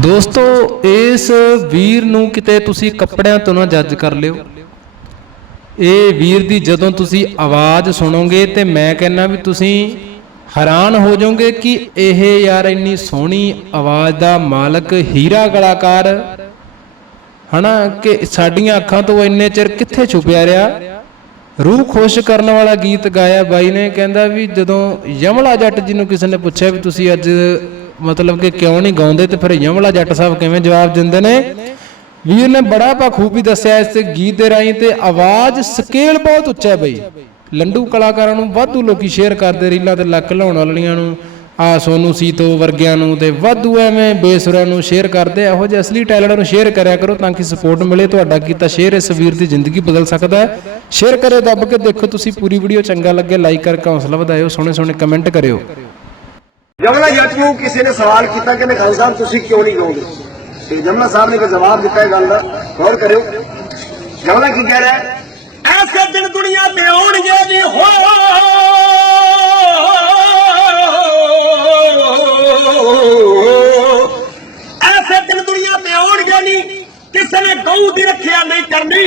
ਦੋਸਤੋ, ਇਸ ਵੀਰ ਨੂੰ ਕਿਤੇ ਤੁਸੀਂ ਕੱਪੜਿਆਂ ਤੋਂ ਨਾ ਜੱਜ ਕਰ ਲਿਓ। ਇਹ ਵੀਰ ਦੀ ਜਦੋਂ ਤੁਸੀਂ ਆਵਾਜ਼ ਸੁਣੋਗੇ ਤੇ ਮੈਂ ਕਹਿੰਨਾ ਵੀ ਤੁਸੀਂ ਹੈਰਾਨ ਹੋ ਜਾਓਗੇ ਕਿ ਇਹ ਯਾਰ ਇੰਨੀ ਸੋਹਣੀ ਆਵਾਜ਼ ਦਾ ਮਾਲਕ, ਹੀਰਾ ਕਲਾਕਾਰ, ਹਨਾ, ਕਿ ਸਾਡੀਆਂ ਅੱਖਾਂ ਤੋਂ ਇੰਨੇ ਚਿਰ ਕਿੱਥੇ ਛੁਪਿਆ ਰਿਹਾ? ਰੂਹ ਖੁਸ਼ ਕਰਨ ਵਾਲਾ ਗੀਤ ਗਾਇਆ ਬਾਈ ਨੇ, ਕਹਿੰਦਾ ਵੀ ਜਦੋਂ ਯਮਲਾ ਜੱਟ ਜੀ ਨੂੰ ਕਿਸੇ ਨੇ ਪੁੱਛਿਆ ਵੀ ਤੁਸੀਂ ਅੱਜ ਮਤਲਬ ਕਿ ਕਿਉਂ ਨਹੀਂ ਗਾਉਂਦੇ ਤੇ ਫਿਰ ਯਮਲਾ ਜੱਟ ਸਾਹਿਬ ਕਿਵੇਂ ਜਵਾਬ ਦਿੰਦੇ ਨੇ? ਵੀਰ ਨੇ ਬੜਾ ਬਖੂਬੀ ਦੱਸਿਆ ਇਸ ਗੀਤ ਦੇ ਰਾਹੀਂ ਤੇ ਆਵਾਜ਼ ਸਕੇਲ ਬਹੁਤ ਉੱਚਾ ਹੈ ਬਈ। ਲੰਡੂ ਕਲਾਕਾਰਾਂ ਨੂੰ ਵਾਧੂ ਲੋਕੀ ਸ਼ੇਅਰ ਕਰਦੇ, ਰੀਲਾਂ ਤੇ ਲੱਕ ਲਾਉਣ ਵਾਲੀਆਂ ਨੂੰ, ਆ ਸੋਨੂ ਸੀਤੋ ਵਰਗਿਆਂ ਨੂੰ ਤੇ ਵਾਧੂ ਐਵੇਂ ਬੇਸੁਰਾਂ ਨੂੰ ਸ਼ੇਅਰ ਕਰਦੇ ਇਹੋ ਜਿਹੇ ਅਸਲੀ ਟੈਲੈਂਟ ਨੂੰ ਸ਼ੇਅਰ ਕਰਿਆ ਕਰੋ ਤਾਂ ਕਿ ਸਪੋਰਟ ਮਿਲੇ ਤੁਹਾਡਾ ਕੀਤਾ ਸ਼ੇਅਰ ਇਸ ਵੀਰ ਦੀ ਜ਼ਿੰਦਗੀ ਬਦਲ ਸਕਦਾ ਹੈ। ਸ਼ੇਅਰ ਕਰਿਓ, ਦੱਬ ਕੇ ਦੇਖੋ ਤੁਸੀਂ ਪੂਰੀ ਵੀਡੀਓ ਚੰਗਾ ਲੱਗੇ ਲਾਈਕ ਕਰਕੇ ਹੌਸਲਾ ਵਧਾਇਓ ਸੋਹਣੇ ਸੋਹਣੇ ਕਮੈਂਟ ਕਰਿਓ। ਜਮਲਾ ਜੱਟ ਨੂੰ ਕਿਸੇ ਨੇ ਸਵਾਲ ਕੀਤਾ ਕਿ ਖਾਨ ਸਾਹਿਬ ਤੁਸੀਂ ਕਿਉਂ ਨਹੀਂ ਗਾਉਂਦੇ ਤੇ ਜਮਲਾ ਸਾਹਿਬ ਨੇ ਕੋਈ ਜਵਾਬ ਦਿੱਤਾ ਇਹ ਗੱਲ ਦਾ। ਗੌਰ ਕਰਿਓ। ਜਮਲਾ ਕੀ ਕਹਿ ਰਿਹਾ ਐਸੇ ਦਿਨ ਦੁਨੀਆ ਤੇ ਆਉਣਗੇ ਵੀ ਹੋ ਐਸੇ ਦਿਨ ਦੁਨੀਆ ਤੇ ਆਉਣਗੇ ਨਹੀਂ ਕਿਸੇ ਨੇ ਗਊ ਦੀ ਰੱਖਿਆ ਨਹੀਂ ਕਰਨੀ।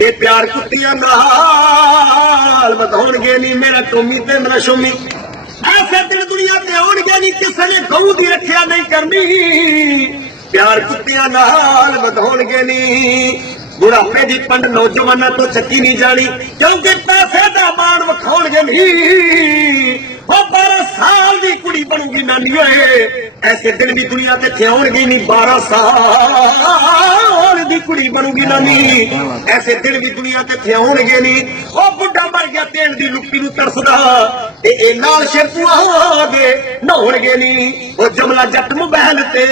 ਇਹ ਪਿਆਰ ਕੁੱਤੀਆਂ ਨਾਲ ਵਧਾਉਣਗੇ ਨਹੀਂ, ਮੇਰਾ ਟੋਮੀ ਤੇ ਮੇਰਾ ਸ਼ੋਮੀ। ਐਸੇ ਦਿਨ ਦੁਨੀਆ ਤੇ ਆਉਣਗੇ ਨਹੀਂ ਕਿਸੇ ਨੇ ਗਊ ਦੀ ਰੱਖਿਆ ਨਹੀਂ ਕਰਨੀ। ਪਿਆਰ ਕੁੱਤੀਆਂ ਨਾਲ ਵਧਾਉਣਗੇ ਨਹੀਂ ਬੁਢਾਪੇ ਦੀ ਪੰਡ ਨੌਜਵਾਨਾਂ ਤੋਂ ਚੱਕੀ ਨਹੀਂ ਜਾਣੀ, ਕਿਉਂਕਿ ਪੈਸੇ ਦਾ ਮਾਣ ਵਿਖਾਉਣਗੇ ਨਹੀਂ ਉਹ 12 ਸਾਲ ਦੀ ਕੁੜੀ ਬਣੂਗੀ ਨਾਨੀ ਓਏ ਐਸੇ ਦਿਨ ਵੀ ਦੁਨੀਆ ਤੇ ਥਿਆਉਣਗੀ ਨਹੀਂ 12 ਸਾਲ। ਦੀ ਕੁੜੀ ਬਣੂਗੀ ਨਾਨੀ ਐਸੇ ਦਿਨ ਵੀ ਦੁਨੀਆ ਤੇ ਥਿਆਉਣਗੇ ਨਹੀਂ ਉਹ ਬੁੱਢਾ ਮਰ ਗਿਆ ਤੇਲ ਦੀ ਲੁੱਕੀ ਨੂੰ ਤਰਸਦਾ ਤੇ ਇਹ ਨਾਲ ਸ਼ੇਪੂਆਗੇ ਨਹਾਉਣਗੇ ਨਹੀਂ ਉਹ ਜਮਲਾ ਜੱਟ ਮੁਬਹਿਲ ਤੇ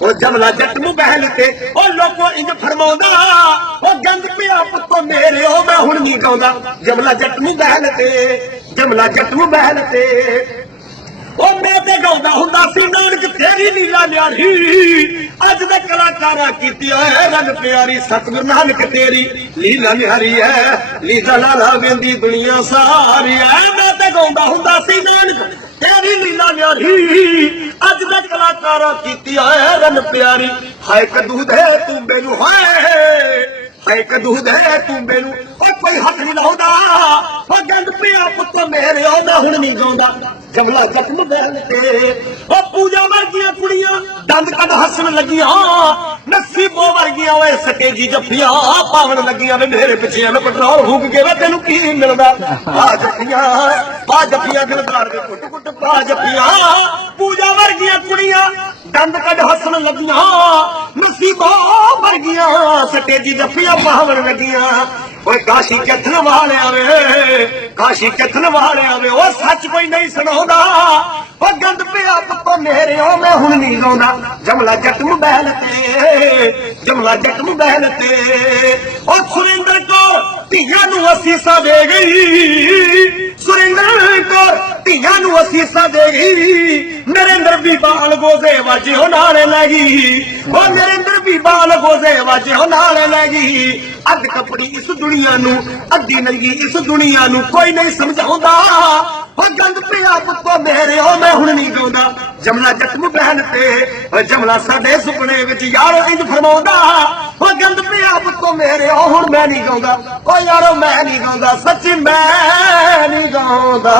ਉਹ ਜਮਲਾ ਜੱਟ ਮੁਬਹਿਲ ਤੇ ਉਹ ਲੋਕੋ ਇੰਜ ਫਰਮਾਉਂਦਾ ਉਹ ਗੰਦ ਪਿਆ ਪੁੱਤੋ ਮੇਰੇ ਉਹ ਮੈਂ ਹੁਣ ਨਹੀਂ ਗਾਉਂਦਾ ਜਮਲਾ ਜੱਟ ਮੁਬਹਿਲ ਤੇ ਜਮਲਾ ਜੱਟ ਮੁਬਹਿਲ ਤੇ ਉਹ ਮੈਂ ਤੇ ਗਾਉਂਦਾ ਹੁੰਦਾ ਸੀ ਨਾਨਕ ਤੇਰੀ ਲੀਲਾ ਨਿਆਰੀ ਅੱਜ ਦੇ ਕਲਾਕਾਰਾਂ ਕੀਤੀ ਓਏ ਰੰਗ ਪਿਆਰੀ, ਸਤਿਗੁਰ ਨਾਨਕ ਤੇਰੀ। ਲੀਲਾ ਨਿਹਾਰੀ ਹੈ ਲੀਲਾ ਲਾਲਾ ਵੇਂਦੀ ਦੁਨੀਆ ਸਾਰੀ ਐ। ਮੈਂ ਤੇ ਗਾਉਂਦਾ ਹੁੰਦਾ ਸੀ ਨਾਨਕ ਤੇਰੀ ਲੀਲਾ ਨਿਆਰੀ ਅੱਜ ਦੇ ਕਲਾਕਾਰਾਂ ਕੀਤੀ ਓਏ ਰੰਗ ਪਿਆਰੀ। ਹਾਏ ਕਦੂ ਦੇ ਤੂੰ ਮੈਨੂੰ ਹਾਏ। ਹਾਏ ਕਦੂ ਦੇ ਤੂੰ ਮੈਨੂੰ ਓ ਕੋਈ ਹੱਥ ਨਹੀਂ ਲਾਉਂਦਾ। ਓ ਗੰਦ ਪਿਆ ਪੁੱਤ, ਮੇਰੇ ਉਹ ਮੈਂ ਹੁਣ ਨਹੀਂ ਗਾਉਂਦਾ। ਜਮਲਾ ਜੱਟ ਮਬੈਲ ਤੇ ਓ ਪੂਜਾ ਵਰਗੀਆਂ ਕੁੜੀਆਂ, ਦੰਦ ਕੱਢ ਹੱਸਣ ਲੱਗੀਆਂ। ਨਸੀਬੋ ਵਰਗੀਆਂ ਓਏ ਸਟੇਜੀ ਜੱਫੀਆਂ, ਪਾਵਣ ਲੱਗੀਆਂ ਨੇ ਮੇਰੇ ਪਿੱਛੇ। ਮੈਂ ਪੈਟਰੋਲ ਫੂਕ ਕੇ ਵੇ ਤੈਨੂੰ ਕੀ ਮਿਲਦਾ? ਆ ਜੱਫੀਆਂ ਆ ਜੱਫੀਆਂ ਦਿਲਦਾਰ ਦੇ ਕੁੱਟ ਕੁੱਟ ਪਾ ਜੱਫੀਆਂ। ਪੂਜਾ ਵਰਗੀਆਂ ਕੁੜੀਆਂ, ਦੰਦ ਕੱਢ ਹੱਸਣ ਲੱਗੀਆਂ। ਨਸੀਬੋ ਵਰਗੀਆਂ ਸਟੇਜੀ ਜੱਫੀਆਂ ਪਾਵਣ ਲੱਗੀਆਂ। ਓਏ ਕਾਸ਼ੀ ਕਥਨ ਵਾਲਿਆ ਵੇ, ਕਾਸ਼ੀ ਕਥਨ ਵਾਲਿਆ ਵੇ ਉਹ ਸੱਚ ਕੋਈ ਨਹੀਂ ਸੁਣਾਉਂਦਾ। ਉਹ ਗੰਦ ਪਿਆ ਪੁੱਤੋ ਮੇਰੇ ਮੈਂ ਹੁਣ ਨਹੀਂ ਗਾਉਂਦਾ ਜਮਲਾ ਜੱਟ ਮੁਬਹਿਲ ਤੇ, ਜਮਲਾ ਜੱਟ ਮੁਬਹਿਲ ਤੇ। ਉਹ ਸੁਰਿੰਦਰ ਕੌਰ, ਧੀਆਂ ਨੂੰ ਅਸੀਸਾਂ ਦੇ ਗਈ। ਸੁਰਿੰਦਰ ਕੌਰ, ਧੀਆਂ ਨੂੰ ਅਸੀਸਾਂ ਦੇ ਗਈ। ਨਰਿੰਦਰ ਵੀ ਬਾਲ ਗੋਜ਼ੇ ਵਾਜੇ ਉਹ ਨਾਲ ਲੈ ਗਈ। ਉਹ ਨਰਿੰਦਰ ਵੀ ਬਾਲ ਗੋਜ਼ੇ ਵਾਜੇ ਉਹ ਨਾਲ ਲੈ ਗਈ। ਅੱਧ ਕੱਪੜੀ ਇਸ ਦੁਨੀਆ ਨੂੰ, ਅੱਧੀ ਨੰਗੀ ਇਸ ਦੁਨੀਆ ਨੂੰ ਕੋਈ ਨਹੀਂ ਸਮਝਾਉਂਦਾ। ਉਹ ਗੰਦ ਪਿਆ ਪੁੱਤੋ, ਮੇਰੇ ਉਹ ਮੈਂ ਹੁਣ ਨਹੀਂ ਗਾਉਂਦਾ ਜਮਲਾ ਜੱਟ ਮੁਬਹਿਨ ਤੇ ਜਮਲਾ ਸਾਡੇ ਸੁਪਨੇ ਵਿੱਚ ਯਾਰੋ ਇੰਜ ਫਰਮਾਉਂਦਾ। ਉਹ ਗੰਦ ਪਿਆ ਪੁੱਤੋ, ਮੇਰੇ ਉਹ ਹੁਣ ਮੈਂ ਨਹੀਂ ਗਾਉਂਦਾ ਉਹ ਯਾਰੋ, ਮੈਂ ਨਹੀਂ ਗਾਉਂਦਾ ਸੱਚੀ ਮੈਂ ਨਹੀਂ ਗਾਉਂਦਾ